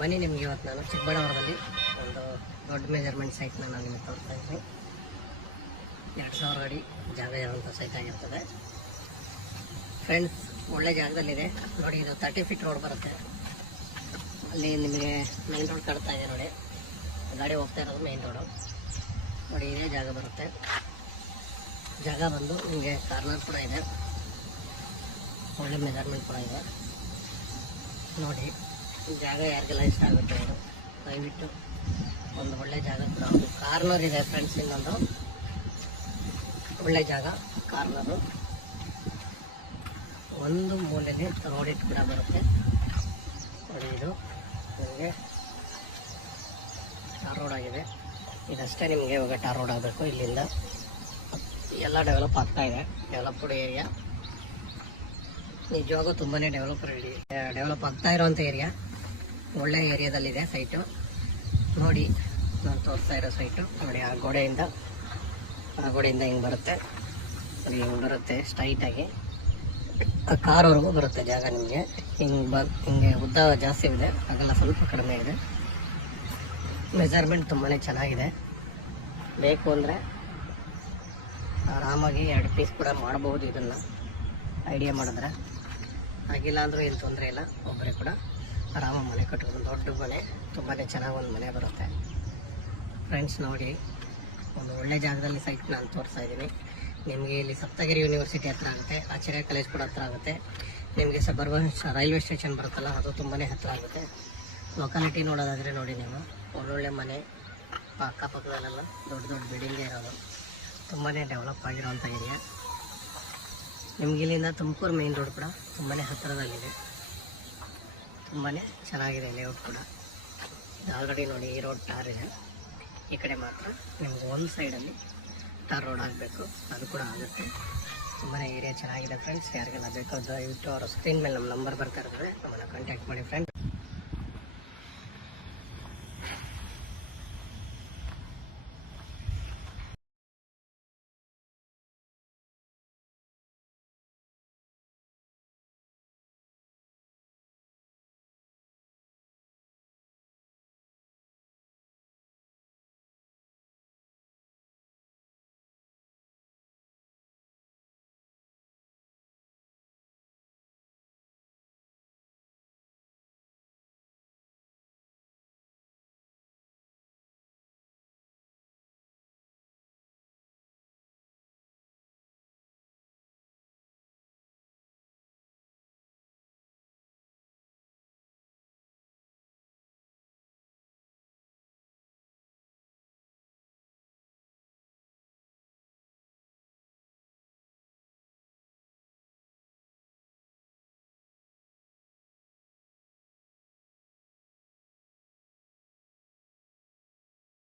ಬನ್ನಿ ನಿಮಗೆ ಇವತ್ತು ನಾನು ಚಿಕ್ಕಬಳ್ಳಾಪುರದಲ್ಲಿ ಒಂದು ದೊಡ್ಡ ಮೆಜರ್ಮೆಂಟ್ ಸೈಟ್ನ ನಾನು ನಿಮಗೆ ತೋರಿಸ್ತಾ ಇದ್ದೀನಿ. 2000 ಅಡಿ ಜಾಗ ಇರುವಂಥ ಸೈಟ್ ಆಗಿರ್ತದೆ ಫ್ರೆಂಡ್ಸ್. ಒಳ್ಳೆ ಜಾಗದಲ್ಲಿದೆ ನೋಡಿ. ಇದು 30 ಫೀಟ್ ರೋಡ್ ಬರುತ್ತೆ. ಅಲ್ಲಿ ನಿಮಗೆ ಮೇನ್ ರೋಡ್ ಕಾಣ್ತಾ ಇದೆ ನೋಡಿ. ಗಾಡಿ ಹೋಗ್ತಾ ಇರೋದು ಮೇನ್ ರೋಡು ನೋಡಿ. ಇದೇ ಜಾಗ ಬರುತ್ತೆ. ಜಾಗ ಬಂದು ನಿಮಗೆ ಕಾರ್ನರ್ ಕೂಡ ಇದೆ. ಒಳ್ಳೆ ಮೆಜರ್ಮೆಂಟ್ ಕೂಡ ಇದೆ ನೋಡಿ. ಜಾಗ ಯಾರಿಗೆಲ್ಲ ಇಷ್ಟ ಆಗುತ್ತೆ ಇದು ದಯವಿಟ್ಟು ಒಂದು ಒಳ್ಳೆ ಜಾಗ ಕೂಡ. ಒಂದು ಕಾರ್ನರ್ ಇದೆ ಫ್ರೆಂಡ್ಸ್. ಇನ್ನೊಂದು ಒಳ್ಳೆ ಜಾಗ ಕಾರ್ನರು. ಒಂದು ಮೂಲೆಯಲ್ಲಿ ರೋಡ್ ಇಟ್ಟು ಕೂಡ ಬರುತ್ತೆ ನೋಡಿ. ಇದು ನಿಮಗೆ ಟಾರ್ ರೋಡ್ ಆಗಿದೆ. ಇದಷ್ಟೇ ನಿಮಗೆ ಇವಾಗ ಟಾರ್ ರೋಡ್ ಆಗಬೇಕು. ಇಲ್ಲಿಂದ ಎಲ್ಲ ಡೆವಲಪ್ ಆಗ್ತಾ ಇದೆ. ಡೆವಲಪ್ಡ್ ಏರಿಯಾ ನಿಜವಾಗೂ ತುಂಬಾ ಡೆವಲಪ್ ಆಗ್ತಾ ಇರೋವಂಥ ಏರಿಯಾ. ಒಳ್ಳೆ ಏರಿಯಾದಲ್ಲಿದೆ ಸೈಟು ನೋಡಿ. ನಾನು ತೋರಿಸ್ತಾ ಇರೋ ಸೈಟು ನೋಡಿ. ಆ ಗೋಡೆಯಿಂದ ಹಿಂಗೆ ಬರುತ್ತೆ ನೋಡಿ. ಹಿಂಗೆ ಬರುತ್ತೆ ಸ್ಟ್ರೈಟಾಗಿ ಆ ಕಾರ್ವರೆಗೂ ಬರುತ್ತೆ ಜಾಗ ನಿಮಗೆ. ಹಿಂಗೆ ಉದ್ದ ಜಾಸ್ತಿ ಇದೆ, ಅಗಲ ಸ್ವಲ್ಪ ಕಡಿಮೆ ಇದೆ. ಮೆಜರ್ಮೆಂಟ್ ತುಂಬಾ ಚೆನ್ನಾಗಿದೆ. ಬೇಕು ಅಂದರೆ ಆರಾಮಾಗಿ 2 ಪೀಸ್ ಕೂಡ ಮಾಡಬಹುದು. ಇದನ್ನು ಐಡಿಯಾ ಮಾಡಿದ್ರೆ ಆಗಿಲ್ಲ ಅಂದರೂ ಏನು ತೊಂದರೆ ಇಲ್ಲ. ಒಬ್ಬರೇ ಕೂಡ ಆರಾಮಾಗಿ ಮನೆ ಕಟ್ಬೋದು. ದೊಡ್ಡ ಮನೆ, ತುಂಬಾ ಚೆನ್ನಾಗಿ ಒಂದು ಮನೆ ಬರುತ್ತೆ ಫ್ರೆಂಡ್ಸ್. ನೋಡಿ ಒಂದು ಒಳ್ಳೆ ಜಾಗದಲ್ಲಿ ಸೈಟ್ ನಾನು ತೋರಿಸ್ತಾ ಇದ್ದೀನಿ ನಿಮಗೆ. ಇಲ್ಲಿ ಸಪ್ತಗಿರಿ ಯೂನಿವರ್ಸಿಟಿ ಹತ್ರ ಆಗುತ್ತೆ. ಆಚಾರ್ಯ ಕಾಲೇಜ್ ಕೂಡ ಹತ್ರ ಆಗುತ್ತೆ ನಿಮಗೆ. ಸಬರ್ಬನ್ ರೈಲ್ವೆ ಸ್ಟೇಷನ್ ಬರುತ್ತಲ್ಲ, ಅದು ತುಂಬಾ ಹತ್ತಿರ ಆಗುತ್ತೆ. ಲೊಕಾಲಿಟಿ ನೋಡೋದಾದರೆ ನೋಡಿ, ನೀವು ಒಳ್ಳೊಳ್ಳೆ ಮನೆ ಅಕ್ಕಪಕ್ಕದಲ್ಲೆಲ್ಲ ದೊಡ್ಡ ಬಿಲ್ಡಿಂಗೇ ಇರೋದು. ತುಂಬಾ ಡೆವಲಪ್ ಆಗಿರೋವಂಥ ಏರಿಯಾ. ನಿಮ್ಗೆ ಇಲ್ಲಿಂದ ತುಮಕೂರು ಮೇನ್ ರೋಡ್ ಕೂಡ ತುಂಬಾ ಹತ್ತಿರದಲ್ಲಿದೆ. ತುಂಬಾ ಚೆನ್ನಾಗಿದೆ ಲೇಔಟ್ ಕೂಡ. ಆಲ್ರೆಡಿ ನೋಡಿ ಈ ರೋಡ್ ಟಾರ್ ಇದೆ. ಈ ಕಡೆ ಮಾತ್ರ ನಿಮ್ಗೆ ಒಂದು ಸೈಡಲ್ಲಿ ಟಾರ್ ರೋಡ್ ಆಗಬೇಕು. ಅದು ಕೂಡ ಆಗುತ್ತೆ. ತುಂಬಾ ಏರಿಯಾ ಚೆನ್ನಾಗಿದೆ ಫ್ರೆಂಡ್ಸ್. ಯಾರಿಗೆಲ್ಲ ಬೇಕೋ ದಯವಿಟ್ಟು ಅವರ ಸ್ಕ್ರೀನ್ ಮೇಲೆ ನಮ್ಮ ನಂಬರ್ ಬರ್ತಾ ಇರ್ತದೆ, ನಮ್ಮನ್ನು ಕಾಂಟ್ಯಾಕ್ಟ್ ಮಾಡಿ ಫ್ರೆಂಡ್ಸ್.